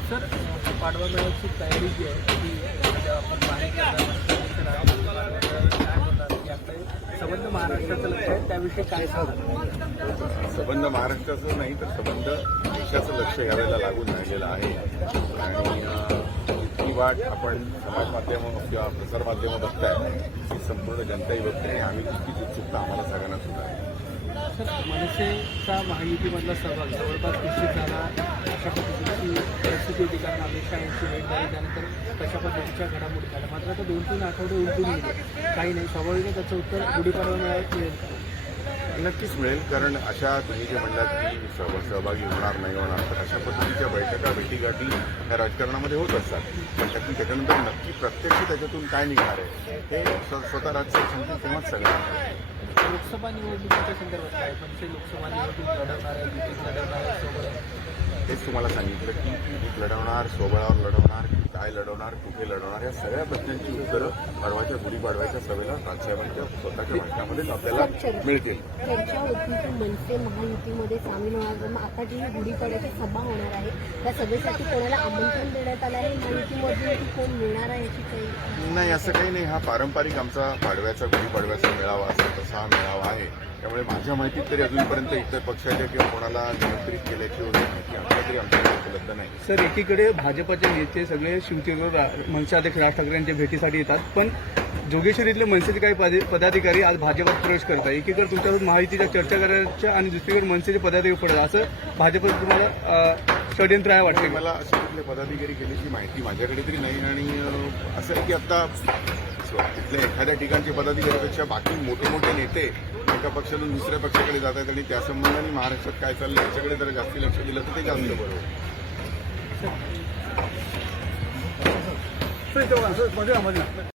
Sir Padwa मेळ्याची तयारी जी आहे ती आपण बाहेर संबंध महाराष्ट्राचं लक्ष आहे त्याविषयी काय सांगा संबंध महाराष्ट्राचं नाही तर संबंध देशाचं लक्ष यावेळेला लागून राहिलेलं आहे. आणि ही वाट आपण समाज माध्यम किंवा प्रसारमाध्यमं बघताय ही संपूर्ण जनताही बघते. आणि आम्ही तितकीच उत्सुकता आम्हाला सगळ्यांना सुद्धा आहे. मनसेचा महायुतीमधला सहभाग जवळपास निश्चित झाला. अशा पद्धतीची परिस्थिती होती कारण अमित शहा यांची भेट झाली. त्यानंतर तशा पद्धतीच्या घडामोडी झाल्या? मात्र आता दोन तीन आठवडे उलटून गेले. काही नाही. स्वाभाविक त्याचं उत्तर गुढीपाडवा मेळाव्यात मिळेल. नक्कीच मिळेल कारण अशा तुम्ही जे म्हणलात की सह- सहभागी होणार नाही होणार तर अशा पद्धतीच्या बैठका भेटीगाठी या राजकारणामध्ये होत असतात. पण त्यातून त्याच्यानंतर नक्की प्रत्यक्ष त्याच्यातून काय निघणार आहे हे स्वतः राजकीय सांगतील तेव्हाच सगळं. लोकसभा निवडणुकीच्या संदर्भात काय? मनसे लोकसभा निवडणूक लढवणार आहे? लढवणार आहे? तेच तुम्हाला सांगितलं की लढवणार सोबळावर लढवणार काय लढवणार कुठे लढवणार या सगळ्या प्रश्नांची उत्तरं परवाच्या गुढीपाडव्याच्या सभेला राजसाहेबांच्या स्वतःच्या भाषणामध्ये आपल्याला मिळतील. चर्चा होती की मनसे महायुतीमध्ये सामील होणार. मग आता जी गुढीपाड्याची सभा होणार आहे त्या सभेसाठी कोणाला आमंत्रण देण्यात आलं आहे? महायुतीमधून की कोण मिळणार आहे याची काही नाही असं काही नाही. हा पारंपरिक आमचा पाडव्याचा गुढीपाडव्याचा मेळावा असतो तसा हा मेळावा आहे. त्यामुळे माझ्या माहितीत तरी अजूनपर्यंत इतर पक्षाच्या किंवा कोणाला निमंत्रित केल्याची वगैरे माहिती आमच्या तरी आमच्याकडे उपलब्ध नाही. सर एकीकडे भाजपचे नेते सगळे शिवसेनेवर अध्यक्ष राज ठाकरे यांच्या भेटीसाठी येतात. पण जोगेश्वरीतले मनसेचे काही पदे- पदाधिकारी आज भाजपात प्रवेश करतात एकीकडे तुमच्यावर महायुतीच्या चर्चा करायच्या आणि दुसरीकडे मनसेचे पदाधिकारी पडतात असं भाजपचं तुम्हाला षडयंत्र आहे वाटते मला असे कुठले पदाधिकारी केल्याची माहिती माझ्याकडे तरी नाही आणि असं आहे की आता तिथल्या एखाद्या ठिकाणचे पदाधिकाऱ्यापेक्षा बाकी मोठे मोठे नेते एका पक्षातून दुसऱ्या पक्षाकडे जात आहेत आणि त्या संबंधाने महाराष्ट्रात काय चाललं याच्याकडे जर जास्ती लक्ष दिलं तर ते जास्त बरोबर 最重要是保证安全。